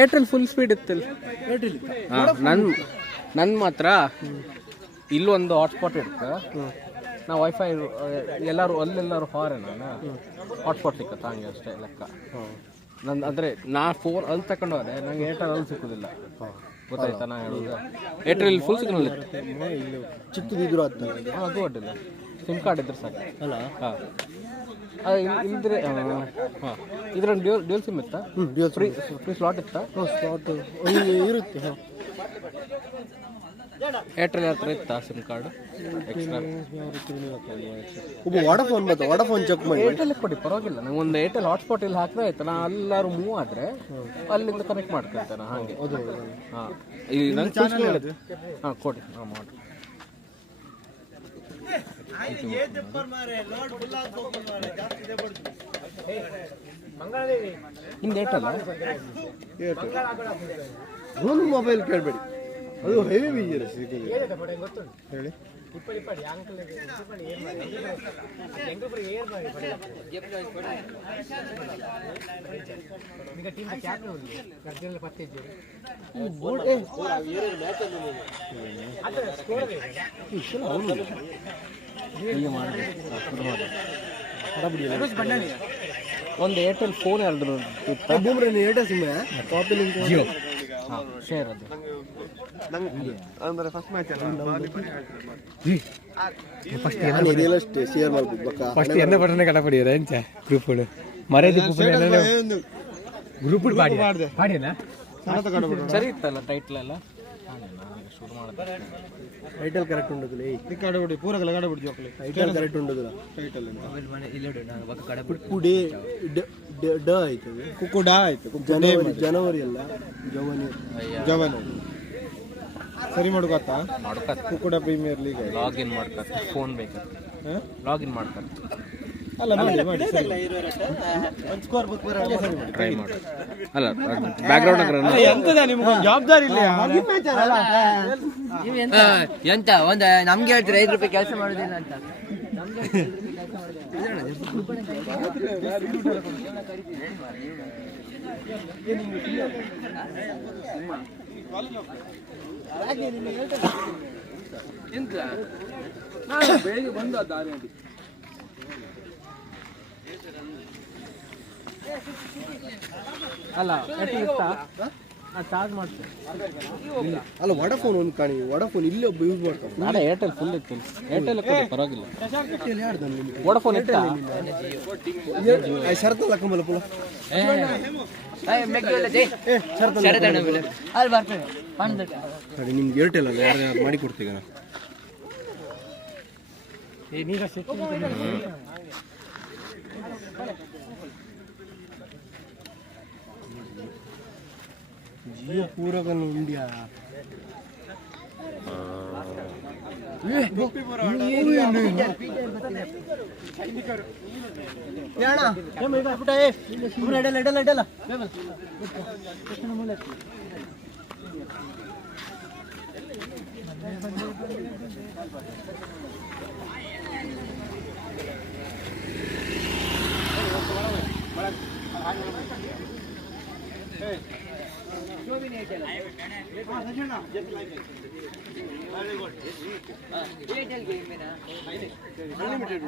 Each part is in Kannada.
ಏರ್ಟೆಲ್ ಫುಲ್ ಸ್ಪೀಡ್ ಇತ್ತಿಲ್ಲ ನನ್ ನನ್ ಮಾತ್ರ ಇಲ್ಲೊಂದು ಹಾಟ್ಸ್ಪಾಟ್ ಇರುತ್ತೆ. ನಾ ವೈಫೈ ಎಲ್ಲರೂ ಅಲ್ಲೆಲ್ಲರೂ ಹಾರೆ ನಾನು? ಹಾಟ್ಸ್ಪಾಟ್ ಸಿಕ್ಕತ್ತ ಹಂಗೆ ಅಷ್ಟೇ ಲೆಕ್ಕ. ನನ್ ಅಂದ್ರೆ ನಾ ಫೋನ್ ಅಲ್ಲಿ ತಕೊಂಡೋದ್ರೆ ನಂಗೆ ಏರ್ಟೆಲ್ ಅಲ್ಲಿ ಸಿಕ್ಕುದಿಲ್ಲ. ಗೊತ್ತಾಯ್ತಾ? ನಾ ಹೇಳೋದು. ಏರ್ಟೆಲ್ ಫುಲ್ ಸಿಗ್ನಲ್ ಇತ್ತು ಚಿಕ್ಕದಿದ್ರು ಅಂತ ಹಾ, ಅದು ಅಡ್ಡಿಲ್ಲ ಸಿಮ್ ಕಾರ್ಡ್ ಇದ್ರೆ ಸಾಕು. ಅಲ್ಲ? ಹಾಂ. ಇಲ್ದ್ರೆ ಹಾಂ. ಇದ್ರಲ್ಲಿ ಡ್ಯೂಲ್ ಡ್ಯೂಲ್ ಸಿಮ್ ಇತ್ತಾ? ಹ್ಞೂ ಡ್ಯೂಲ್ ಫ್ರೀ ಫ್ರೀ ಸ್ಲಾಟ್ ಇತ್ತಾ? ಸ್ಲಾಟ್ ಇರುತ್ತೆ. ಹಾಂ ಏರ್ಟೆಲ್ ಹತ್ರ ಇತ್ತಾ ಸಿಮ್ ಕಾರ್ಡ್ ಎಕ್ಸ್ಟ್ರಾ ಒಬ್ಬ ವಡಫೋನ್ ಮತ್ತೆ ವಡಫೋನ್ ಚೆಕ್ ಮಾಡಿ. ಏರ್ಟೆಲ್ ಕೊಡಿ ಪರವಾಗಿಲ್ಲ. ನಂಗೆ ಒಂದು ಏರ್ಟೆಲ್ ಹಾಟ್ಸ್ಪಾಟ್ ಇಲ್ಲಿ ಹಾಕಿದ್ರೆ ಆಯ್ತು. ನಾ ಎಲ್ಲರೂ ಮೂವ್ ಆದ್ರೆ ಅಲ್ಲಿಂದ ಕನೆಕ್ಟ್ ಮಾಡ್ಕೊಳ್ತೇನೆ ಹಾಗೆ. ಹಾಂ. ಈ ನಂಗೆ ಚಾನಲ್ ಹೇಳಿದ್ದು ಹಾಂ ಕೊಡಿ. ಹಾಂ ಮಾಡಿ. ನಿಮ್ದು ಏರ್ಟೆಲ್ ಒಂದು ಮೊಬೈಲ್ ಕೇಳಬೇಡಿ. ಅದು ಹೆವಿ ಬೀಜ ಹೇಳಿ. ಒಂದು ಏರ್ಟೆಲ್ ಫೋನ್ ಎರಡು ಏಟ ಸಿಮ್ ಲಿಂಕ್ ಜಿಯೋ ಹಾಂ ಶೇರ್ ಅದು. ಅಂದ್ರೆ ಫಸ್ಟ್ ಮ್ಯಾಚ್ ಶೇರ್ ಮಾಡ್ಬೇಕು ಫಸ್ಟ್ ಎನ್ನ ಬಟನ್ ಎಂಚ ಮರ್ಯಾದೆ ಗ್ರೂಪ್ ಪಾಡಿ ಪಾಡಿಯಲ್ಲ ಸರಿ ಇತ್ತಲ್ಲ ಟೈಟ್ಲ್ ಎಲ್ಲ? ಶುರು ಮಾಡಿದೆ ಟೈಟಲ್ ಕರೆಕ್ಟ್ ಉಂಟದಿಲ್ಲ ಕಡಬಡಿ ಪೂರ ಕಡಬಡಿ ಜೋಕಲಿ. ಟೈಟಲ್ ಕರೆಕ್ಟ್ ಉಂಟದಿಲ್ಲ. ಟೈಟಲ್ ಕುಕ್ಕುಡೆ ಡ- ಡ ಆಯ್ತದೆ. ಕುಕ್ಕುಡ ಆಯ್ತು ಜನವರಿ ಜನವರಿ ಅಲ್ಲ ಜವನಿ. ಜವನ. ಸರಿ ಮಾಡ್ಕೊತ್ತ? ಮಾಡ್ಕತ್ ಕೂಡ ಪ್ರೀಮಿಯರ್ ಲೀಗ್ ಲಾಗಿನ್ ಮಾಡ್ಕತ್ ಫೋನ್ ಬೇಕಾ ಲಾಗಿನ್ ಮಾಡ್ಕತ್ ಅಲ್ಲ ಮಾಡಿ ಮಾಡಿ ಸರಿ ಟ್ರೈ ಮಾಡಿ. ಅಲ್ಲ ಬ್ಯಾಕ್ಗ್ರೌಂಡ್ ಎಂತದ ನಿಮ್ಗೆ ಜವಾಬ್ದಾರಿ ಇಲ್ಲ ಎಂತ? ಒಂದು ನಮ್ಗೆ ಹೇಳ್ತೀರಿ ಐದು ರೂಪಾಯಿ ಕೆಲಸ ಮಾಡೋದಿಲ್ಲ ಅಂತ. ಬೆಳಿಗ್ಗೆ ಬಂದ ದಾರಿ ಅಲ್ಲ ಇತ್ತಾ ಚಾರ್ಜ್ ಮಾಡ್ತೀನಿ. ಅಲ್ಲ ವಡಫೋನ್ ಒಂದು ಕಾಣಿ ವಡಫೋನ್ ಇಲ್ಲಿ ಒಬ್ಬ ಯೂಸ್ ಮಾಡ್ತಾನೆ ನಾಡ ಏರ್ಟೆಲ್ ಫುಲ್ ಇತ್ತು. ಏರ್ಟೆಲ್ ಕೊಡಿ ಪರವಾಗಿಲ್ಲ. ಇಟ್ಟ ವೋಡಫೋನ್ ಇತ್ತಾ? ಶರತ್ ಹಾಕೊಂಬಲ್ಲ ಪುಲ ಅಲ್ಲಿ ಸರಿ ನಿಮ್ಗೆ ಏರ್ಟೆಲ್ ಅಲ್ಲ ಯಾರು ಯಾರು ಮಾಡಿ ಕೊಡ್ತೀಗ ಜಿಯೋ ಪೂರಕನ್ನು ಇಂಡಿಯಾ जो भी नहीं चला అన్లిమిటెడ్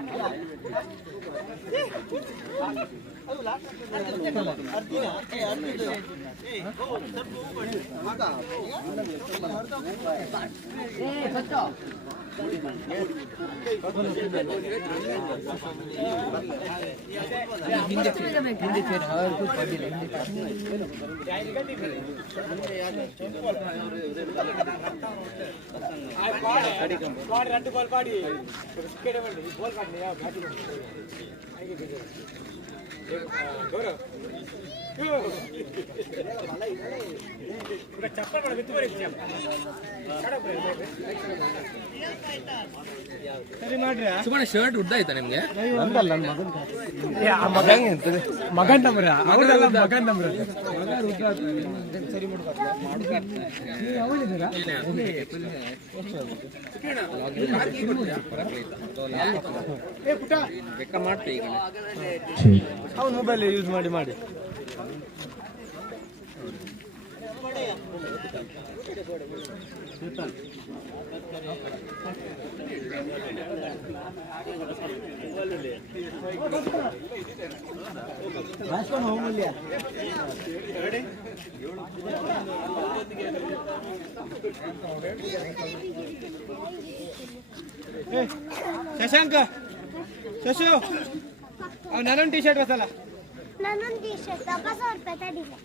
ಹಿಂದೆ ಸೇರಿ ಅವ್ರಿಗೂ ಕೊಡ್ಲಿಲ್ಲ ಹಿಂದೆ చెప్పాలి విత్తు ಸುಮ್ಮನೆ ಶರ್ಟ್ ಉದ್ದಾಯ್ತಾ ನಿಮ್ಗೆ? ಮಗನ್ ನಂಬರ ಅವ್ರದೆಲ್ಲ ಮಗನ್ ನಂಬರ ಅವ್ನು ಮೊಬೈಲ್ ಯೂಸ್ ಮಾಡಿ ಮಾಡಿ. ಶಶಾಂಕ ಶಶು ಅವ್ ನನ್ನೊಂದು ಟಿ ಶರ್ಟ್ ಬಸಲ್ಲ ನನ್ನೊಂದು ಟಿ ಶರ್ಟ್ ಸಾವಿರ ರೂಪಾಯಿ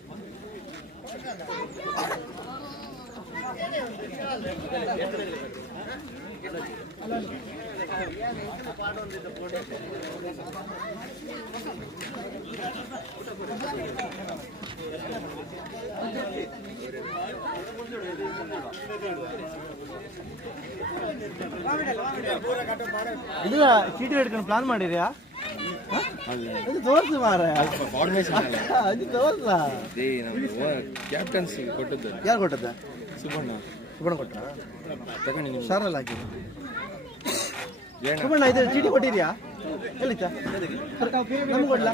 ತಡಿಲ್ಲ ಇದು ಚೀಟಿ ಹಿಡ್ಕೊಂಡು ಪ್ಲಾನ್ ಮಾಡಿದ್ಯಾ ಅದು ತೋರ್ಸು ಮಾರ ಅದು ತೋರ್ಸ ಕ್ಯಾಪ್ಟನ್ಸಿ ಕೊಟ್ಟದ್ದು ಯಾರು ಕೊಟ್ಟದ್ದ ಸುಬಣ್ಣ ಸುಬ್ಬಣ್ಣ ಕೊಟ್ಟ ತಗೊಂಡು ನೀವು ಶಾರಲ್ಲಿ ಹಾಕಿ ಸುಬ್ಬಣ್ಣ ಇದು ಚೀಟಿ ಕೊಟ್ಟಿದ್ಯಾ ಎಲ್ಲಿತ್ತ ನಮ್ಗೆ ಕೊಡ್ಲಾ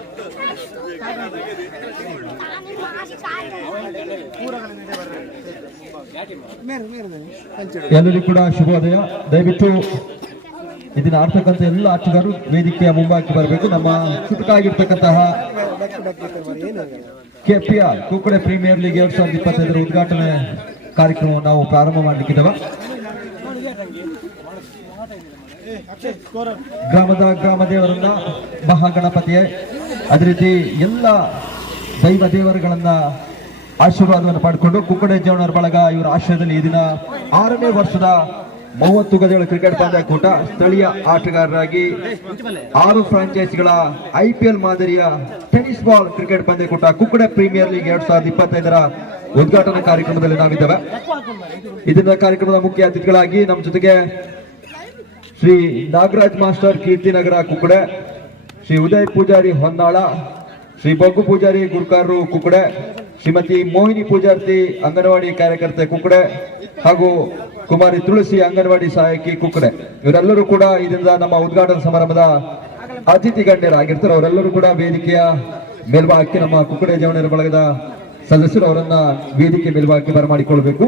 ಎಲ್ಲರಿಗೂ ಕೂಡ ಶುಭೋದಯ. ದಯವಿಟ್ಟು ಇದನ್ನ ಆಡ್ತಕ್ಕಂಥ ಎಲ್ಲ ಆಟಗಾರರು ವೇದಿಕೆಯ ಮುಂಭಾಗಕ್ಕೆ ಬರಬೇಕು. ನಮ್ಮ ಚುಟುಕಾಗಿರ್ತಕ್ಕಂತಹ ಕೆಪಿಆರ್, ಕುಕ್ಕಡೆ ಪ್ರೀಮಿಯರ್ ಲೀಗ್ ಎರಡ್ ಸಾವಿರದ ಇಪ್ಪತ್ತೈದರ ಉದ್ಘಾಟನೆ ಕಾರ್ಯಕ್ರಮವನ್ನು ನಾವು ಪ್ರಾರಂಭ ಮಾಡಲಿಕ್ಕಿದ್ದೇವೆ ಗ್ರಾಮದ ಗ್ರಾಮ ದೇವರನ್ನ ಮಹಾಗಣಪತಿಯೇ ಅದೇ ರೀತಿ ಎಲ್ಲ ದೈವ ದೇವರುಗಳನ್ನ ಆಶೀರ್ವಾದವನ್ನು ಪಡ್ಕೊಂಡು ಕುಕ್ಕಡೆ ಜವನರ ಬಳಗ ಇವರ ಆಶ್ರಯದಲ್ಲಿ ಈ ದಿನ ಆರನೇ ವರ್ಷದ ಮೂವತ್ತು ಗಜಗಳ ಕ್ರಿಕೆಟ್ ಪಂದ್ಯಾಕೂಟ ಸ್ಥಳೀಯ ಆಟಗಾರರಾಗಿ ಆರು ಫ್ರಾಂಚೈಸಿಗಳ ಐಪಿಎಲ್ ಮಾದರಿಯ ಟೆನಿಸ್ ಬಾಲ್ ಕ್ರಿಕೆಟ್ ಪಂದ್ಯಕೂಟ ಕುಕ್ಕಡೆ ಪ್ರೀಮಿಯರ್ ಲೀಗ್ ಎರಡ್ ಸಾವಿರದ ಇಪ್ಪತ್ತೈದರ ಉದ್ಘಾಟನಾ ಕಾರ್ಯಕ್ರಮದಲ್ಲಿ ನಾವಿದ್ದೇವೆ. ಇದರ ಕಾರ್ಯಕ್ರಮದ ಮುಖ್ಯ ಅತಿಥಿಗಳಾಗಿ ನಮ್ಮ ಜೊತೆಗೆ ಶ್ರೀ ನಾಗರಾಜ್ ಮಾಸ್ಟರ್ ಕೀರ್ತಿನಗರ ಕುಕ್ಕಡೆ ಶ್ರೀ ಉದಯ್ ಪೂಜಾರಿ ಹೊನ್ನಾಳ, ಶ್ರೀ ಬಗ್ಗು ಪೂಜಾರಿ ಗುರುಕಾರರು ಕುಕ್ಕಡೆ, ಶ್ರೀಮತಿ ಮೋಹಿನಿ ಪೂಜಾರ್ತಿ ಅಂಗನವಾಡಿ ಕಾರ್ಯಕರ್ತೆ ಕುಕ್ಕಡೆ, ಹಾಗೂ ಕುಮಾರಿ ತುಳಸಿ ಅಂಗನವಾಡಿ ಸಹಾಯಕಿ ಕುಕ್ಕಡೆ. ಇವರೆಲ್ಲರೂ ಕೂಡ ಇದರಿಂದ ನಮ್ಮ ಉದ್ಘಾಟನಾ ಸಮಾರಂಭದ ಅತಿಥಿ ಗಣ್ಯರಾಗಿರ್ತಾರೆ. ಅವರೆಲ್ಲರೂ ಕೂಡ ವೇದಿಕೆಯ ಮೇಲ್ಭಾಗಕ್ಕೆ ನಮ್ಮ ಕುಕ್ಕಡೆ ಜವಣರ ಬಳಗದ ಸದಸ್ಯರು ಅವರನ್ನ ವೇದಿಕೆ ಮೇಲ್ಭಾಗಕ್ಕೆ ಬರಮಾಡಿಕೊಳ್ಬೇಕು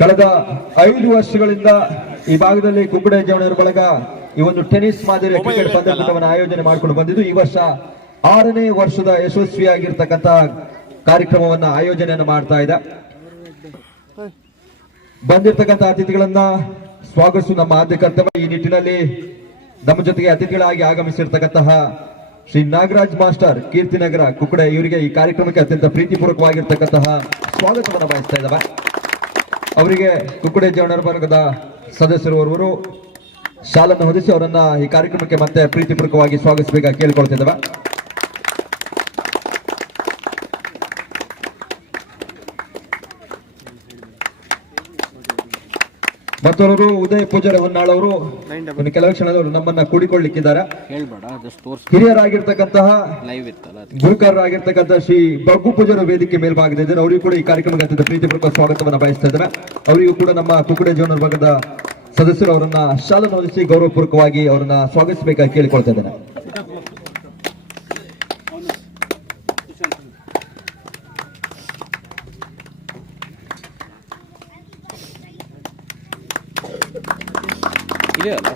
ಕಳೆದ ಐದು ವರ್ಷಗಳಿಂದ ಈ ಭಾಗದಲ್ಲಿ ಕುಂಬಡೆ ಜವಣರ ಬಳಗ ಈ ಒಂದು ಟೆನಿಸ್ ಮಾದರಿಯ ಕ್ರಿಕೆಟ್ ಪಂದ್ಯಾಕೂಟವನ್ನು ಆಯೋಜನೆ ಮಾಡಿಕೊಂಡು ಬಂದಿದ್ದು. ಈ ವರ್ಷ ಆರನೇ ವರ್ಷದ ಯಶಸ್ವಿಯಾಗಿರ್ತಕ್ಕಂಥ ಕಾರ್ಯಕ್ರಮವನ್ನ ಆಯೋಜನೆಯನ್ನು ಮಾಡ್ತಾ ಇದೆ. ಬಂದಿರತಕ್ಕಂಥ ಅತಿಥಿಗಳನ್ನ ಸ್ವಾಗತಿಸುವ ನಮ್ಮ ಆದ್ಯ ಕರ್ತವ್ಯ ಈ ನಿಟ್ಟಿನಲ್ಲಿ ನಮ್ಮ ಜೊತೆಗೆ ಅತಿಥಿಗಳಾಗಿ ಆಗಮಿಸಿರ್ತಕ್ಕಂತಹ ಶ್ರೀ ನಾಗರಾಜ್ ಮಾಸ್ಟರ್ ಕೀರ್ತಿನಗರ ಕುಕ್ಕಡೆ ಇವರಿಗೆ ಈ ಕಾರ್ಯಕ್ರಮಕ್ಕೆ ಅತ್ಯಂತ ಪ್ರೀತಿಪೂರ್ವಕವಾಗಿರ್ತಕ್ಕಂತಹ ಸ್ವಾಗತವನ್ನು ಬಯಸ್ತಾ ಇದ್ದಾವೆ. ಅವರಿಗೆ ಕುಕ್ಕಡೆ ಜವನರ ವರ್ಗದ ಸದಸ್ಯರು ಓರ್ವರು ಶಾಲನ್ನು ಹೊದಿಸಿ ಅವರನ್ನ ಈ ಕಾರ್ಯಕ್ರಮಕ್ಕೆ ಮತ್ತೆ ಪ್ರೀತಿಪೂರ್ವಕವಾಗಿ ಸ್ವಾಗತಿಸಬೇಕಾಗಿ ಕೇಳಿಕೊಳ್ತಿದ್ದೇವೆ ಮತ್ತವರು ಉದಯ ಪೂಜಾರಿ ಹೊನ್ನಾಳ್ ಅವರು ಇನ್ನು ಕೆಲವು ಕ್ಷಣದವರು ನಮ್ಮನ್ನ ಕೂಡಿಕೊಳ್ಳಿಕ್ಕಿದ್ದಾರೆ. ಹಿರಿಯರಾಗಿರ್ತಕ್ಕಂತಹ. ಗುರುಕಾರರಾಗಿರ್ತಕ್ಕಂಥ ಶ್ರೀ ಬಗ್ಗು ಪೂಜಾರ ವೇದಿಕೆ ಮೇಲ್ಭಾಗದಿದ್ದಾರೆ ಅವರಿಗೂ ಕೂಡ ಈ ಕಾರ್ಯಕ್ರಮಕ್ಕೆ ಅತ್ಯಂತ ಪ್ರೀತಿಪೂರ್ವಕ ಸ್ವಾಗತವನ್ನು ಬಯಸ್ತಾ ಇದ್ದಾರೆ ಅವರಿಗೂ ಕೂಡ ನಮ್ಮ ಕುಕ್ಕುಡೆ ಜೋನರ್ ಭಾಗದ ಸದಸ್ಯರು ಅವರನ್ನ ಶಾಲಾ ಗೌರವಪೂರ್ವಕವಾಗಿ ಅವರನ್ನ ಸ್ವಾಗತಿಸಬೇಕಾಗಿ ಕೇಳಿಕೊಳ್ತಾ ಇದ್ದೇನೆ.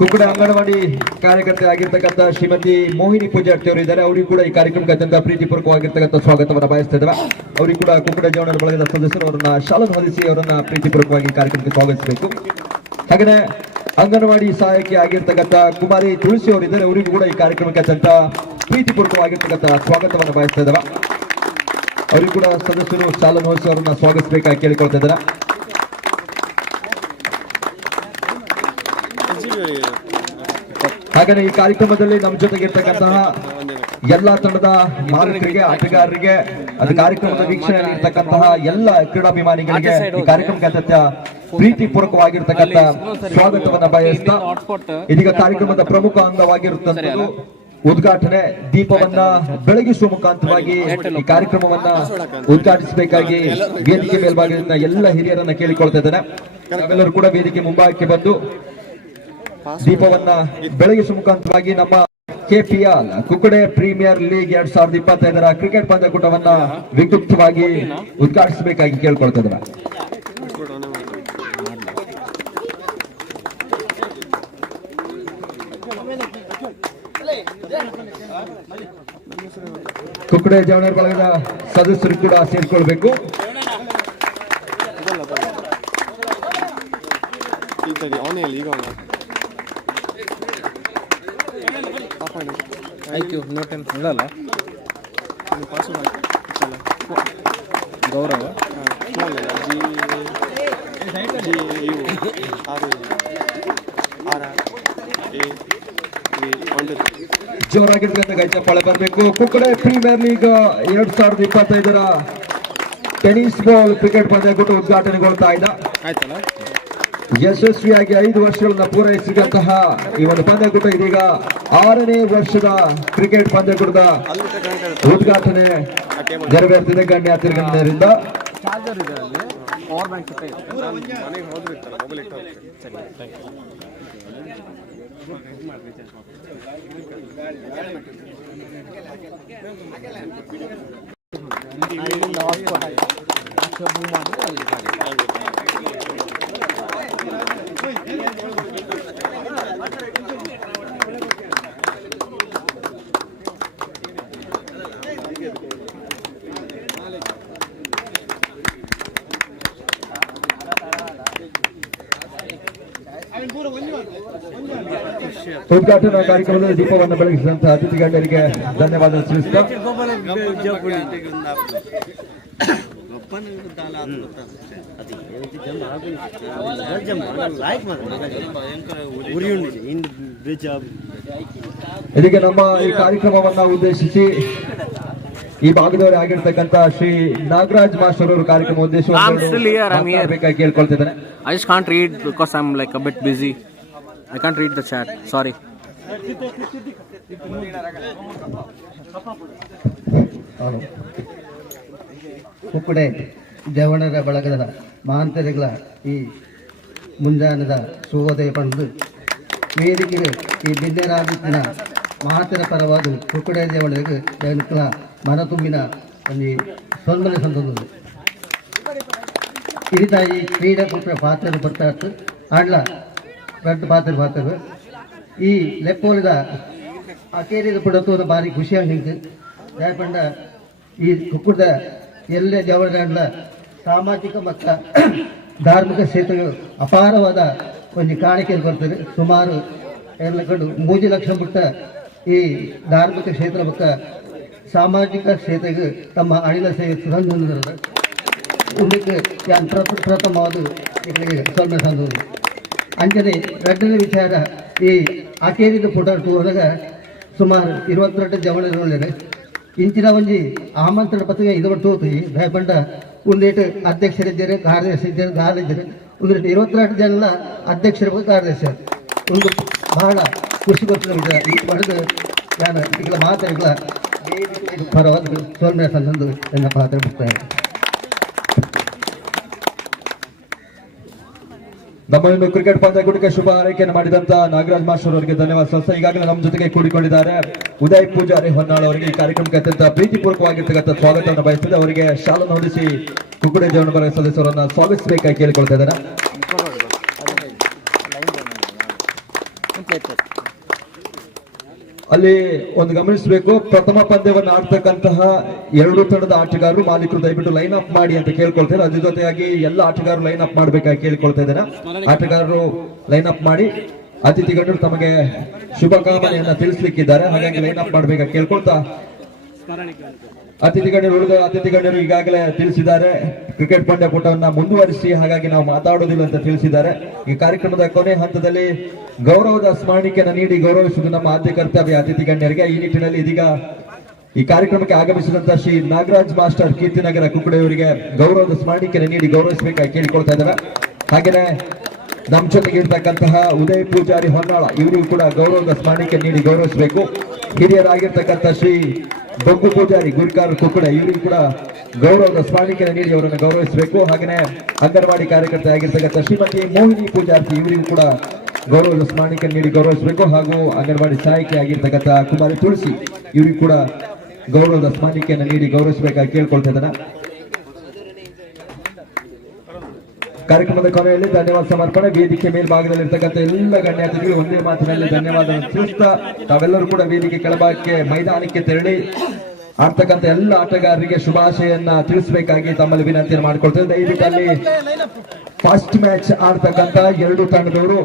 ಕುಕ್ಕಡ ಅಂಗನವಾಡಿ ಕಾರ್ಯಕರ್ತೆ ಆಗಿರ್ತಕ್ಕಂಥ ಶ್ರೀಮತಿ ಮೋಹಿನಿ ಪೂಜಾರ್ತಿ ಅವರು ಇದ್ದಾರೆ. ಅವರಿಗೂ ಕೂಡ ಈ ಕಾರ್ಯಕ್ರಮಕ್ಕೆ ಅತ್ಯಂತ ಪ್ರೀತಿಪೂರ್ವಕವಾಗಿರ್ತಕ್ಕಂಥ ಸ್ವಾಗತವನ್ನು ಬಯಸ್ತಾ ಇದ್ದಾರೆ ಅವರಿಗೂ ಕೂಡ ಕುಕ್ಕಡ ಜೀವನ ಬಳಗದ ಸದಸ್ಯರು ಅವರನ್ನ ಶಾಲೆ ಹೊಲಿಸಿ ಅವರನ್ನ ಪ್ರೀತಿಪೂರ್ವಕವಾಗಿ ಕಾರ್ಯಕ್ರಮಕ್ಕೆ ಸ್ವಾಗತಿಸಬೇಕು. ಹಾಗೆಯೇ ಅಂಗನವಾಡಿ ಸಹಾಯಕಿ ಆಗಿರ್ತಕ್ಕಂಥ ಕುಮಾರಿ ತುಳಸಿ ಅವರಿದ್ದಾರೆ ಅವರಿಗೂ ಕೂಡ ಈ ಕಾರ್ಯಕ್ರಮಕ್ಕೆ ಅತ್ಯಂತ ಪ್ರೀತಿಪೂರ್ವಕವಾಗಿರ್ತಕ್ಕಂಥ ಸ್ವಾಗತವನ್ನು ಬಯಸ್ತಾ ಇದ್ದಾರೆ ಅವರಿಗೂ ಕೂಡ ಸದಸ್ಯರು ಶಾಲನ್ ಹೊಲಿಸಿ ಅವರನ್ನ ಸ್ವಾಗತಿಸಬೇಕಾಗಿ ಕೇಳಿಕೊಳ್ತಾ ಇದ್ದಾರೆ. ಹಾಗೆಯೇ ಈ ಕಾರ್ಯಕ್ರಮದಲ್ಲಿ ನಮ್ಮ ಜೊತೆಗೆ ಇರ್ತಕ್ಕಂತಹ ಎಲ್ಲಾ ತಂಡದ ಮಾಲೀಕರಿಗೆ ಆಟಗಾರರಿಗೆ, ಅದು ಕಾರ್ಯಕ್ರಮದ ವೀಕ್ಷಣೆಯಲ್ಲಿ ಇರ್ತಕ್ಕಂತಹ ಎಲ್ಲ ಕ್ರೀಡಾಭಿಮಾನಿಗಳಿಗೆ ಈ ಕಾರ್ಯಕ್ರಮಕ್ಕೆ ಅತ್ಯಂತ ಪ್ರೀತಿ ಪೂರ್ವಕವಾಗಿರ್ತಕ್ಕಂಥ ಸ್ವಾಗತವನ್ನ ಬಯಸ್ತಾ ಇದೀಗ ಕಾರ್ಯಕ್ರಮದ ಪ್ರಮುಖ ಅಂಗವಾಗಿರುತ್ತಂತದ್ದು ಉದ್ಘಾಟನೆ ದೀಪವನ್ನ ಬೆಳಗಿಸುವ ಮುಖಾಂತರವಾಗಿ ಈ ಕಾರ್ಯಕ್ರಮವನ್ನ ಉದ್ಘಾಟಿಸಬೇಕಾಗಿ ವೇದಿಕೆ ಮೇಲ್ಭಾಗದಿಂದ ಎಲ್ಲ ಹಿರಿಯರನ್ನ ಕೇಳಿಕೊಳ್ತಾ ನಾವೆಲ್ಲರೂ ಕೂಡ ವೇದಿಕೆ ಮುಂಭಾಗಕ್ಕೆ ಬಂದು ದೀಪವನ್ನ ಬೆಳಗಿಸುವ ಮುಖಾಂತರವಾಗಿ ನಮ್ಮ ಕೆಪಿಎಲ್ ಕುಕ್ಕಡೆ ಪ್ರೀಮಿಯರ್ ಲೀಗ್ ಎರಡ್ ಸಾವಿರದ ಇಪ್ಪತ್ತೈದರ ಕ್ರಿಕೆಟ್ ಪಂದ್ಯಕೂಟವನ್ನ ವಿದ್ಯುಕ್ತವಾಗಿ ಉದ್ಘಾಟಿಸಬೇಕಾಗಿ ಕೇಳ್ಕೊಳ್ತಿದ್ರ ಕುಕ್ಕಡೆ ಜವನರ್ ಬಳಗದ ಸದಸ್ಯರು ಕೂಡ ಸೇರ್ಕೊಳ್ಬೇಕು. ಆಯ್ತು ನೋ ಟೆನ್ ಹೇಳಲ್ಲ. ಗೌರವ. ಜೋರಾಗಿರ್ತಕ್ಕಂಥ ಗೈಚಪ್ಪಾಳೆ ಬರಬೇಕು. ಕುಕ್ಕಡೆ ಪ್ರೀಮಿಯರ್ ಲೀಗ್ ಎರಡ್ ಸಾವಿರದ ಇಪ್ಪತ್ತೈದರ ಟೆನಿಸ್ ಬಾಲ್ ಕ್ರಿಕೆಟ್ ಪಂದ್ಯಕೂಟ ಉದ್ಘಾಟನೆಗೊಳ್ತಾ ಇದ್ದ ಆಯ್ತಲ್ಲ? ಯಶಸ್ವಿಯಾಗಿ ಐದು ವರ್ಷಗಳನ್ನ ಪೂರೈಸಿದಂತಹ ಈ ಒಂದು ಪಂದ್ಯಕೂಟ ಇದೀಗ ಆರನೇ ವರ್ಷದ ಕ್ರಿಕೆಟ್ ಪಂದ್ಯಕೂಟದ ಉದ್ಘಾಟನೆ ನೆರವೇರ್ತಿದೆ ಗಣ್ಯ ತಿರುಗಣ್ಯರಿಂದ ಚಾರ್ಜರ್ ಇದೆ ಅಲ್ಲಿ ಪವರ್ ಬ್ಯಾಂಕ್ ಜೊತೆ ಮನೆಗೆ ಹೋದ್ರೆ ಮೊಬೈಲ್ ಉದ್ಘಾಟನಾ ಕಾರ್ಯಕ್ರಮದಲ್ಲಿ ದೀಪವನ್ನು ಬೆಳಗಿಸಿದಂತಹ ಅತಿಥಿ ಗಣ್ಯರಿಗೆ ಧನ್ಯವಾದ ತಿಳಿಸಿದ ಇದೀಗ ನಮ್ಮ ಈ ಕಾರ್ಯಕ್ರಮವನ್ನ ಉದ್ದೇಶಿಸಿ ಈ ಭಾಗದವರೇ ಆಗಿರ್ತಕ್ಕಂಥ ಶ್ರೀ ನಾಗರಾಜ್ ಮಾಸ್ಟರ್ ಅವರು ಕಾರ್ಯಕ್ರಮ ಉದ್ದೇಶ still here, I'm ರೀಡ್ ಉದ್ದೇಶವಾಗಿ ಕೇಳ್ಕೊಳ್ತಿದ್ದೇನೆ. I'm like a bit busy. I can't read the chat. Sorry. ಕುಕುಡೆ ಜವಣರ ಬಳಗದ ಮಹಾಂತರಿಗಳ ಈ ಮುಂಜಾನದ ಶುಭೋದಯ ಪಡೆದು ವೇದಿಕೆಗೆ ಈ ಬಿಂದರಾದಿತ್ಯನ ಮಹಾಂತರ ಪರವಾದ ಕುಕುಡೆ ಜವಣರಿಗೆ ಜನಕ್ಕಳ ಮನ ತುಂಬಿನ ಒಂದು ಸೊಂದನೆ ಸಂತಂದು ಇರಿತ ಈ ಕ್ರೀಡಾಕೂಟ ಪಾತ್ರ ಬರ್ತಾ ಆಡ್ಲ ದೊಡ್ಡ ಪಾತ್ರ ಪಾತ್ರ ಈ ಲೆಪ್ಪೋಲಿದ ಅಕೇರಿದ ಪುಡತ್ತೋದ ಭಾರಿ ಖುಷಿಯಾಗಿ ನಿಂತು ಯಾಕಂಡ ಈ ಕುಕ್ಕುಡ್ದ ಎಲ್ಲ ಜವಳಗಳ ಸಾಮಾಜಿಕ ಮತ್ತು ಧಾರ್ಮಿಕ ಕ್ಷೇತ್ರಗಳು ಅಪಾರವಾದ ಒಂದು ಕಾಣಿಕೆ ಬರ್ತದೆ ಸುಮಾರು ಎಲ್ಲ ಕಂಡು ಮೂಜು ಲಕ್ಷ ಬಿಟ್ಟ ಈ ಧಾರ್ಮಿಕ ಕ್ಷೇತ್ರ ಮತ್ತು ಸಾಮಾಜಿಕ ಕ್ಷೇತ್ರಕ್ಕೆ ತಮ್ಮ ಅಣಿಲ ಸೇವೆ ಯಾನ್ ಪ್ರಥ ಪ್ರಥಮವಾದ ಸೊನ್ನೆ ಸಂದೂರು ಅಂಜನೆ ಎರಡನೇ ವಿಚಾರ ಈ ಆಕೇರಿದ ಫೋಟೋ ಹೋದಾಗ ಸುಮಾರು ಇರುವತ್ತೆರಡು ಜವಳಿರೋಳ್ಳೆ ಇಂಚಿನ ಒಂಜಿ ಆಮಂತ್ರಣ ಪತ್ರಿಕೆ ಇದು ತೋತು ಭಯಪಂಡ ಒಂದೇಟು ಅಧ್ಯಕ್ಷರಿದ್ದಾರೆ ಕಾರ್ಯದರ್ಶಿ ಇದ್ದಾರೆ ಕಾರ್ಯದರ್ಶಿ ಒಂದೇಟು ಇರುವತ್ತೆರಡು ಜನ ಅಧ್ಯಕ್ಷರು ಕಾರ್ಯದರ್ಶಿ ಒಂದು ಬಹಳ ಖುಷಿ ಗೊತ್ತಿಲ್ಲ ವಿಚಾರ ಈ ಪಡೆದು ನಾನು ಮಾತಾಡಿಗಳ ಪರವಾಗಿ ಸಂದು ನನ್ನ ಪಾತ್ರ ಬಿಡ್ತಾರೆ ನಮ್ಮ ಒಂದು ಕ್ರಿಕೆಟ್ ಪಂದ್ಯಕೂಟಕ್ಕೆ ಶುಭ ಹಾರೈಕೆಯನ್ನು ಮಾಡಿದಂತ ನಾಗರಾಜ್ ಮಾಸ್ಟರ್ ಅವರಿಗೆ ಧನ್ಯವಾದ. ಸಲ್ಸ ಈಗಾಗಲೇ ನಮ್ಮ ಜೊತೆಗೆ ಕೂಡಿಕೊಂಡಿದ್ದಾರೆ ಉದಯ್ ಪೂಜಾರಿ ಹೊನ್ನಾಳ್ ಅವರಿಗೆ ಈ ಕಾರ್ಯಕ್ರಮಕ್ಕೆ ಅತ್ಯಂತ ಪ್ರೀತಿಪೂರ್ವಕವಾಗಿರ್ತಕ್ಕಂಥ ಸ್ವಾಗತವನ್ನು ಬಯಸಿದೆ ಅವರಿಗೆ ಶಾಲನ್ನು ಹೊಂದಿಸಿ ಕುಕ್ಕುಡೆ ಜೀವನ ಸದಸ್ಯರನ್ನ ಸ್ವಾಗತಿಸಬೇಕಾಗಿ ಕೇಳಿಕೊಳ್ತಾ ಇದ್ದಾರೆ ಅಲ್ಲಿ ಒಂದು ಗಮನಿಸಬೇಕು ಪ್ರಥಮ ಪಂದ್ಯವನ್ನು ಆಡ್ತಕ್ಕಂತಹ ಎರಡು ತಂಡದ ಆಟಗಾರರು ಮಾಲೀಕರು ದಯವಿಟ್ಟು ಲೈನ್ ಅಪ್ ಮಾಡಿ ಅಂತ ಕೇಳ್ಕೊಳ್ತಾರೆ ಅದ್ರ ಜೊತೆಯಾಗಿ ಎಲ್ಲ ಆಟಗಾರರು ಲೈನ್ ಅಪ್ ಮಾಡಬೇಕಾಗಿ ಕೇಳ್ಕೊಳ್ತಾ ಇದ್ದಾರೆ ಆಟಗಾರರು ಲೈನ್ ಅಪ್ ಮಾಡಿ ಅತಿಥಿ ಗಣ್ಯರು ತಮಗೆ ಶುಭಕಾಮನೆಯನ್ನ ತಿಳಿಸ್ಲಿಕ್ಕಿದ್ದಾರೆ. ಹಾಗಾಗಿ ಲೈನ್ ಅಪ್ ಮಾಡ್ಬೇಕಾಗಿ ಕೇಳ್ಕೊಳ್ತಾ. ಅತಿಥಿ ಗಣ್ಯರು, ಉಳಿದ ಅತಿಥಿ ಗಣ್ಯರು ಈಗಾಗಲೇ ತಿಳಿಸಿದ್ದಾರೆ. ಕ್ರಿಕೆಟ್ ಪಂದ್ಯಕೂಟವನ್ನು ಮುಂದುವರಿಸಿ, ಹಾಗಾಗಿ ನಾವು ಮಾತಾಡೋದಿಲ್ಲ ಅಂತ ತಿಳಿಸಿದ್ದಾರೆ. ಈ ಕಾರ್ಯಕ್ರಮದ ಕೊನೆ ಹಂತದಲ್ಲಿ ಗೌರವದ ಸ್ಮರಣಿಕೆಯನ್ನು ನೀಡಿ ಗೌರವಿಸುವುದು ನಮ್ಮ ಆದ್ಯ ಕರ್ತವ್ಯ. ಅತಿಥಿ ಗಣ್ಯರಿಗೆ ಈ ನಿಟ್ಟಿನಲ್ಲಿ ಇದೀಗ ಈ ಕಾರ್ಯಕ್ರಮಕ್ಕೆ ಆಗಮಿಸಿದಂತ ಶ್ರೀ ನಾಗರಾಜ್ ಮಾಸ್ಟರ್ ಕೀರ್ತಿನಗರ ಕುಕ್ಕಡೆಯವರಿಗೆ ಗೌರವದ ಸ್ಮರಣಿಕೆಯನ್ನು ನೀಡಿ ಗೌರವಿಸಬೇಕಾಗಿ ಕೇಳಿಕೊಳ್ತಾ ಇದ್ದಾರೆ ಹಾಗೆಯೇ ನಮ್ಮ ಜೊತೆಗೆ ಇರ್ತಕ್ಕಂತಹ ಉದಯ್ ಪೂಜಾರಿ ಹೊನ್ನಾಳ, ಇವರಿಗೂ ಕೂಡ ಗೌರವದ ಸ್ಮರಣಿಕೆ ನೀಡಿ ಗೌರವಿಸಬೇಕು. ಹಿರಿಯರಾಗಿರ್ತಕ್ಕಂಥ ಶ್ರೀ ಬೊಗ್ಗು ಪೂಜಾರಿ ಗುರ್ಕಾರ್ ಕುಕ್ಕಡ, ಇವರಿಗೂ ಕೂಡ ಗೌರವದ ಸ್ಮರಣಿಕೆಯನ್ನು ನೀಡಿ ಅವರನ್ನು ಗೌರವಿಸಬೇಕು. ಹಾಗೆಯೇ ಅಂಗನವಾಡಿ ಕಾರ್ಯಕರ್ತೆ ಆಗಿರ್ತಕ್ಕಂಥ ಶ್ರೀಮತಿ ಮೋಹಿನಿ ಪೂಜಾರ್ತಿ ಇವರಿಗೂ ಕೂಡ ಗೌರವದ ಸ್ಮಾರಣಿಕೆ ನೀಡಿ ಗೌರವಿಸಬೇಕು. ಹಾಗೂ ಅಂಗನವಾಡಿ ಸಹಾಯಕಿ ಆಗಿರ್ತಕ್ಕಂಥ ಕುಮಾರಿ ತುಳಸಿ, ಇವರಿಗೂ ಕೂಡ ಗೌರವದ ಸ್ಮಾರಣಿಕೆಯನ್ನು ನೀಡಿ ಗೌರವಿಸಬೇಕಾಗಿ ಕೇಳ್ಕೊಳ್ತಾ ಇದ್ದಾನೆ. ಕಾರ್ಯಕ್ರಮದ ಕೊನೆಯಲ್ಲಿ ಧನ್ಯವಾದ ಸಮರ್ಪಣೆ. ವೇದಿಕೆ ಮೇಲ್ಭಾಗದಲ್ಲಿ ಇರ್ತಕ್ಕಂಥ ಎಲ್ಲ ಗಣ್ಯಾತಿಥಿಗಳು ಒಂದೇ ಮಾತಿನಲ್ಲಿ ಧನ್ಯವಾದ ತಿಳಿಸ್ತಾ ತಾವೆಲ್ಲರೂ ಕೂಡ ವೇದಿಕೆ ಕೆಳಭಾಗಕ್ಕೆ ಮೈದಾನಕ್ಕೆ ತೆರಳಿ ಆಡ್ತಕ್ಕಂಥ ಎಲ್ಲ ಆಟಗಾರರಿಗೆ ಶುಭಾಶಯನ್ನ ತಿಳಿಸಬೇಕಾಗಿ ತಮ್ಮಲ್ಲಿ ವಿನಂತಿಯನ್ನು ಮಾಡಿಕೊಳ್ತೇವೆ. ದಯವಿಟ್ಟು ಅಲ್ಲಿ ಫಸ್ಟ್ ಮ್ಯಾಚ್ ಆಡ್ತಕ್ಕಂಥ ಎರಡು ತಂಡದವರು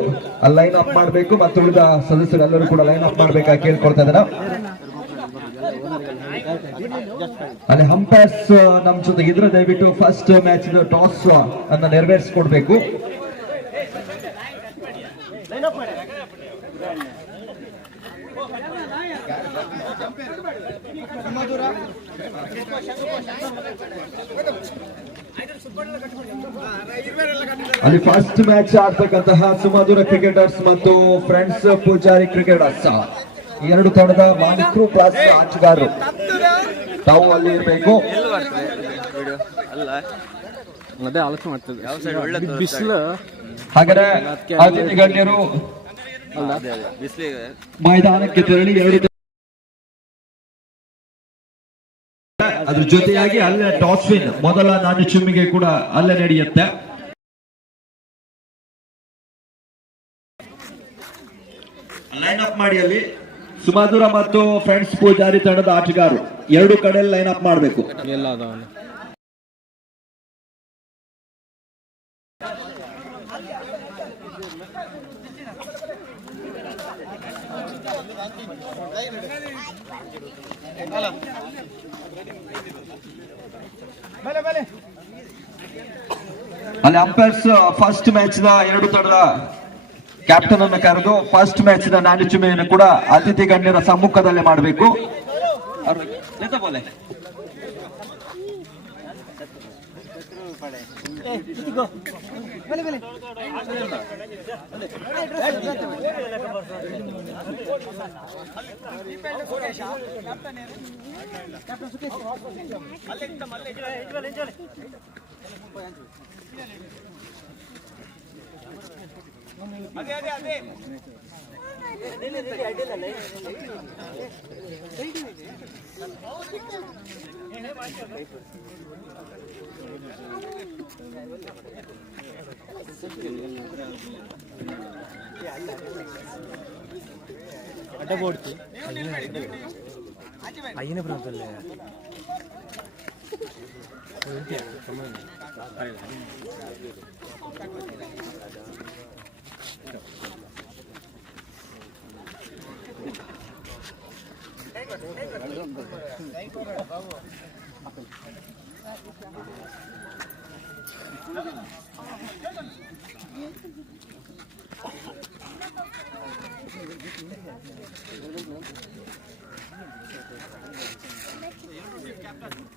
ಲೈನ್ ಅಪ್ ಮಾಡಬೇಕು ಮತ್ತು ಉಳಿದ ಸದಸ್ಯರು ಎಲ್ಲರೂ ಕೂಡ ಲೈನ್ ಅಪ್ ಮಾಡಬೇಕಾಗಿ ಕೇಳ್ಕೊಳ್ತಾ ಇದ್ದಾರೆ. ಅಲ್ಲಿ ಹಂಪೈರ್ಸ್ ನಮ್ ಜೊತೆಗೆ ಇದ್ರೆ ದಯವಿಟ್ಟು ಫಸ್ಟ್ ಮ್ಯಾಚ್ ಟಾಸ್ ಅನ್ನ ನೆರವೇರಿಸಿಕೊಡ್ಬೇಕು. ಅಲ್ಲಿ ಫಸ್ಟ್ ಮ್ಯಾಚ್ ಆಡ್ತಕ್ಕಂತಹ ಸುಮಧುರ ಕ್ರಿಕೆಟರ್ಸ್ ಮತ್ತು ಫ್ರೆಂಡ್ಸ್ ಪೂಜಾರಿ ಕ್ರಿಕೆಟರ್ಸ್ ಎರಡು ತಂಡದ ಮಾಲೀಕರು ಪ್ಲಸ್ ಆಟಗಾರರು. ತಾವು ಅಲ್ಲಿ ಇರಬೇಕು. ಅದೇ ಆಲೋಚನೆ ಮಾಡ್ತಿದ್ದೆ. ಬಿಸಿಲು. ಹಾಗಾದ್ರೆ ಅತಿಥಿ ಗಣ್ಯರು ಮೈದಾನಕ್ಕೆ ತೆರಳಿ ಎರಡು ಅದ್ರ ಜೊತೆಯಾಗಿ ಅಲ್ಲೇ ಟಾಸ್ ವಿನ್. ಮೊದಲ ನಾನು ಚಿಮ್ಮಿಗೆ ಕೂಡ ಅಲ್ಲೇ ನಡೆಯುತ್ತೆ. ಲೈನ್ ಅಪ್ ಮಾಡಿ ಅಲ್ಲಿ. ಸುಮಧುರ ಮತ್ತು ಫ್ರೆಂಡ್ಸ್ ಪೂಜಾರಿ ತಂಡದ ಆಟಗಾರರು. ಎರಡು ಕಡೆ ಲೈನ್ ಅಪ್ ಮಾಡಬೇಕು. ಅಲ್ಲಿ ಅಂಪೈರ್ಸ್ ಫಸ್ಟ್ ಮ್ಯಾಚ್ನ ಎರಡು ತಂಡದ ಕ್ಯಾಪ್ಟನ್ ಅನ್ನು ಕರೆದು ಫಸ್ಟ್ ಮ್ಯಾಚ್ನ ನಾಣ್ಯ ಕೂಡ ಅತಿಥಿ ಗಣ್ಯರ ಸಮ್ಮುಖದಲ್ಲೇ ಮಾಡಬೇಕು. ಅಯ್ಯನ ಪ್ರಾಂತಲ್ಲೇ ಮ್ಯಾನೇಜರ್ ಟಾಸ್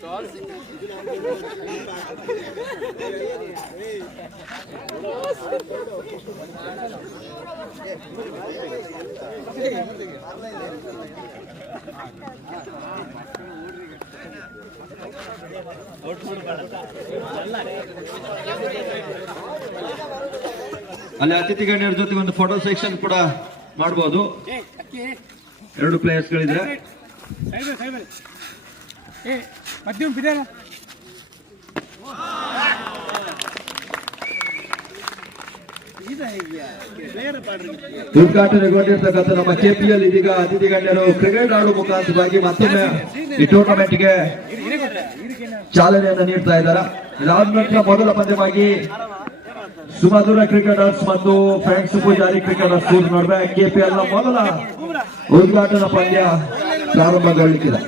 ಟಾಸ್ ಅಲ್ಲಿ ಅತಿಥಿ ಗಣ್ಯರ ಜೊತೆ ಒಂದು ಫೋಟೋ ಸೆಕ್ಷನ್ ಕೂಡ ಮಾಡಬಹುದು ಎರಡು ಪ್ಲೇಯರ್ಸ್ ಉದ್ಘಾಟನೆಗೊಂಡಿರ್ತಕ್ಕಂಥ ನಮ್ಮ ಕೆಪಿಎಲ್ ಇದೀಗ ಅತಿಥಿ ಗಣ್ಯರು ಕ್ರಿಕೆಟ್ ಆಡುವ ಮುಖಾಂತರವಾಗಿ ಮತ್ತೊಮ್ಮೆ ಈ ಟೂರ್ನಮೆಂಟ್ಗೆ ಚಾಲನೆಯನ್ನು ನೀಡ್ತಾ ಇದ್ದಾರೆ. ಇದಾದ ಮೊದಲ ಪಂದ್ಯವಾಗಿ ಸುಮಧುರ ಕ್ರಿಕೆಟರ್ಸ್ ಮತ್ತು ಫ್ರೆಂಡ್ಸ್ ಪೂಜಾರಿ ಕ್ರಿಕೆಟರ್ಸ್ ನಡುವೆ ಕೆಪಿಎಲ್ನ ಮೊದಲ ಉದ್ಘಾಟನಾ ಪಂದ್ಯ ಪ್ರಾರಂಭಗೊಳ್ಳಿಕ್ಕಿದೆ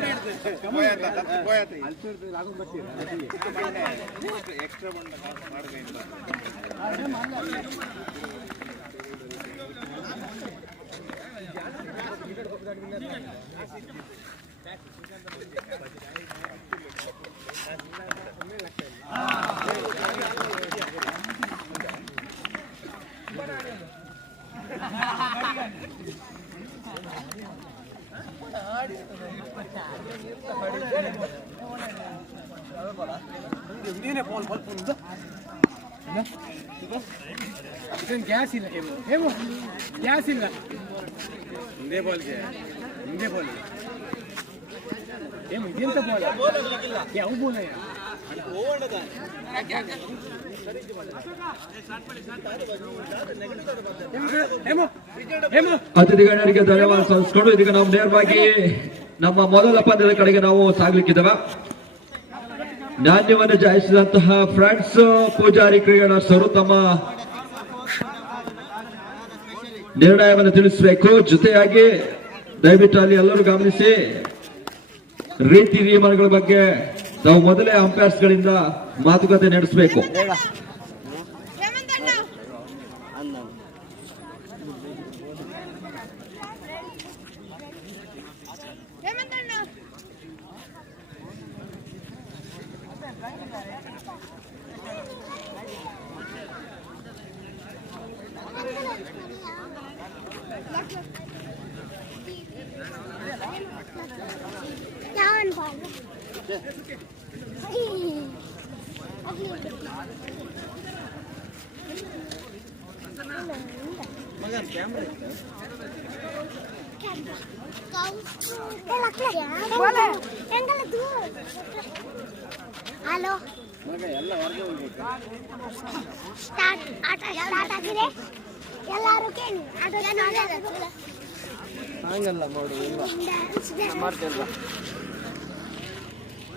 ಇದೊಂದು ಗ್ಯಾಸ್ ಇಲ್ಲ ಹೇಮು ಹೇಮು ಗ್ಯಾಸ್ ಇಲ್ಲ ಹಿಂದೆ ಬಾಲ್ಗೆ, ಒಂದೇ ಬಾಲ್ ಏನು ಇದೆಂತ ಬಾಲ್? ಯಾವ ಧನ್ಯವಾದ ಸಲ್ಲಿಸ್ಕೊಂಡು ಇದೀಗ ನಾವು ನೇರವಾಗಿ ನಮ್ಮ ಮೊದಲ ಪಂದ್ಯದ ಕಡೆಗೆ ನಾವು ಸಾಗ್ಲಿಕ್ಕಿದ್ದೇವೆ. ನಾಣ್ಯವನ್ನು ಜಾಯಿಸಿದಂತಹ ಫ್ರಾನ್ಸ್ ಪೂಜಾರಿ ಅವರು ತಮ್ಮ ನಿರ್ಣಯವನ್ನು ತಿಳಿಸಬೇಕು. ಜೊತೆಯಾಗಿ ದಯವಿಟ್ಟು ಅಲ್ಲಿ ಎಲ್ಲರೂ ಗಮನಿಸಿ. ರೀತಿ ನಿಯಮಗಳ ಬಗ್ಗೆ ನಾವು ಮೊದಲೇ ಅಂಪೈರ್ಸ್ ಗಳಿಂದ ಮಾತುಕತೆ ನಡೆಸಬೇಕು. ಹಲೋ ಸ್ಟಾರ್ಟ್ ಆಟ ಸ್ಟಾರ್ಟ್ ಆಗಿದೆ. ಎಲ್ಲರೂ ಕೇಳಿ. ಹಂಗಲ್ಲ ನೋಡಿ ಇಲ್ಲ ಮಾಡ್ತಿಲ್ಲ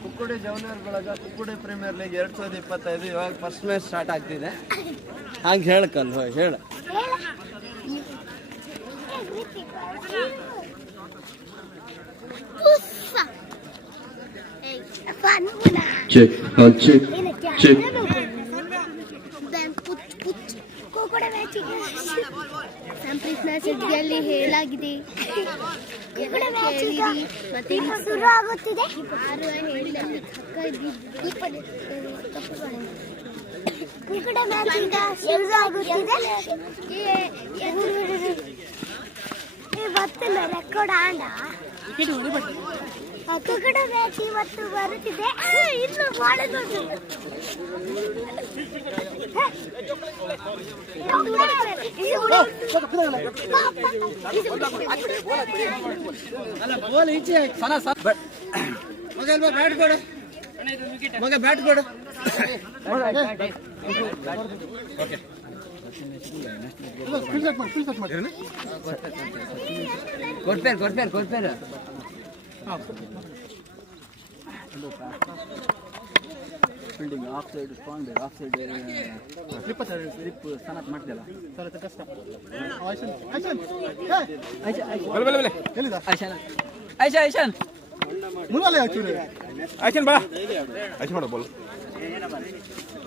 ಕುಕ್ಕುಡಿ ಜವನಿಯರ್ ಬಳಗ ಕುಕ್ಕುಡಿ ಪ್ರೀಮಿಯರ್ ಲೀಗ್ ಎರಡ್ ಸಾವಿರದ ಇಪ್ಪತ್ತೈದು ಇವಾಗ ಫಸ್ಟ್ ಮ್ಯಾಚ್ ಸ್ಟಾರ್ಟ್ ಆಗ್ತಿದೆ. ಹಾಗೆ ಹೇಳಕಲ್ ಹೋಯ್ ಹೇಳ. ಚೆಕ್ ಚೆಕ್ ಚೆಕ್ ಮ್ಯಾಚಿಗೆ ಹೇಳಾಗಿದೆ ಮತ್ತೆ ಶುರು ಆಗುತ್ತಿದೆ ಕುಕ್ಕಡ ಮ್ಯಾಚ್ ಆಗುತ್ತಿದೆ ರೆಕಾರ್ಡ್ ಆಂಡ ಕುಕ್ಕಡ ಮ್ಯಾಚ್ ಇವತ್ತು ಬರುತ್ತಿದೆ. ಇನ್ನು ಮಾಡೋದು ಮಗ ಬ್ಯಾಟ್ ಕೊಡು ಮಗ ಬ್ಯಾಟ್ ಕೊಡು ಕೊಡ್ತೇನೆ ಕೊಡ್ಪೇರ್ ಕೊಡ್ಪೇರ್ ಫೀಲ್ಡಿಂಗ್ ಆಫ್ ಸೈಡ್ ಸ್ಟ್ರಾಂಗ್ ಬೇರೆ ಆಫ್ ಸೈಡ್ ಸ್ಲಿಪ್ ಸ್ಲಿಪ್ ಸ್ನಾನ ಮಾಡ್ತಿಲ್ಲ ಐಶಾನ್ ಐಶಾ ಐಶಾನ್ ಆಯ್ತು ಬಾ ಐಶನ್ ಮಾಡ ಬೋಲ್.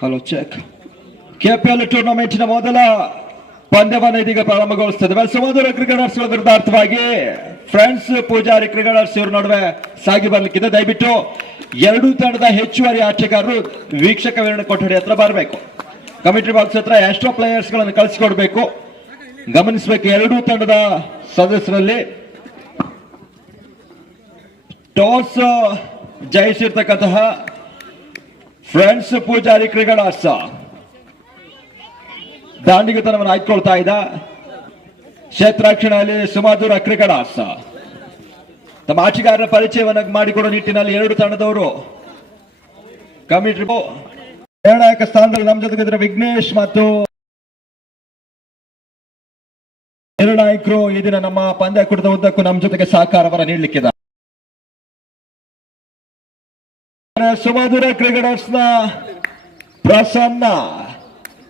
Hello check KPL ಟೂರ್ನಮೆಂಟಿನ ಮೊದಲ ಪಂದ್ಯವನ್ನು ಇದೀಗ ಪ್ರಾರಂಭಗೊಳಿಸುತ್ತದೆ ಸುಮಧುರ ಕ್ರಿಕೆಟರ್ಸ್ ವಿರುದ್ಧಾರ್ಥವಾಗಿ ಫ್ರೆಂಡ್ಸ್, ಪೂಜಾರಿ ಕ್ರಿಕೆಟರ್ಸ್ ಇವ್ರ ನಡುವೆ ಸಾಗಿ ಬರ್ಲಿಕ್ಕಿದೆ. ದಯವಿಟ್ಟು ಎರಡೂ ತಂಡದ ಹೆಚ್ಚುವರಿ ಆಟಗಾರರು ವೀಕ್ಷಕ ವಿವರಣೆ ಕೊಠಡಿ ಹತ್ರ ಬರಬೇಕು. ಕಮಿಟಿ ಬಾಕ್ಸ್ ಹತ್ರ ಎಷ್ಟೋ ಪ್ಲೇಯರ್ಸ್ಗಳನ್ನು ಕಳಿಸಿಕೊಡ್ಬೇಕು. ಗಮನಿಸಬೇಕು ಎರಡೂ ತಂಡದ ಸದಸ್ಯರಲ್ಲಿ. ಟಾಸ್ ಜಯಿಸಿರ್ತಕ್ಕಂತಹ ಫ್ರೆಂಡ್ಸ್ ಪೂಜಾರಿ ಕ್ರಿಕೆಟರ್ಸ್ ದಾಂಡಿಗತನವನ್ನು ಆಯ್ಕೊಳ್ತಾ ಇದ್ದ ಕ್ಷೇತ್ರಾಕ್ಷಣದಲ್ಲಿ ಸುಮಧುರ ಕ್ರಿಕೆಟರ್ಸ್ ತಮ್ಮ ಆಟಗಾರರ ಪರಿಚಯವನ್ನು ಮಾಡಿಕೊಡೋ ನಿಟ್ಟಿನಲ್ಲಿ ಎರಡು ತಂಡದವರು. ಕಮಿಟಿ ನಿರ್ಣಾಯಕ ಸ್ಥಾನದಲ್ಲಿ ನಮ್ಮ ಜೊತೆಗಿದ್ರೆ ವಿಘ್ನೇಶ್ ಮತ್ತು ನಿರ್ಣಾಯಕರು ಈ ದಿನ ನಮ್ಮ ಪಂದ್ಯ ಪಂದ್ಯಕೂಟದ ಉದ್ದಕ್ಕೂ ನಮ್ಮ ಜೊತೆಗೆ ಸಹಕಾರವನ್ನು ನೀಡಲಿಕ್ಕಿದ್ದಾರೆ ಸುಮಧುರ ಕ್ರಿಕೆಟರ್ಸ್ನ ಪ್ರಸನ್ನ.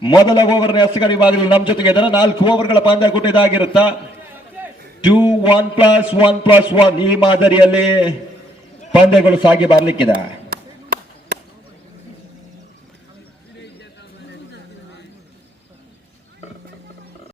ಮೊದಲ ಓವರ್ ಎಸಗಡೆ ಭಾಗದಲ್ಲಿ ನಮ್ಮ ಜೊತೆಗೆ ಇದ್ದಾರೆ. ನಾಲ್ಕು ಓವರ್ಗಳ ಪಂದ್ಯ ಇದಾಗಿರುತ್ತ two one plus one plus one ಈ ಮಾದರಿಯಲ್ಲಿ ಪಂದ್ಯಗಳು ಸಾಗಿ ಬರ್ಲಿಕ್ಕಿದೆ.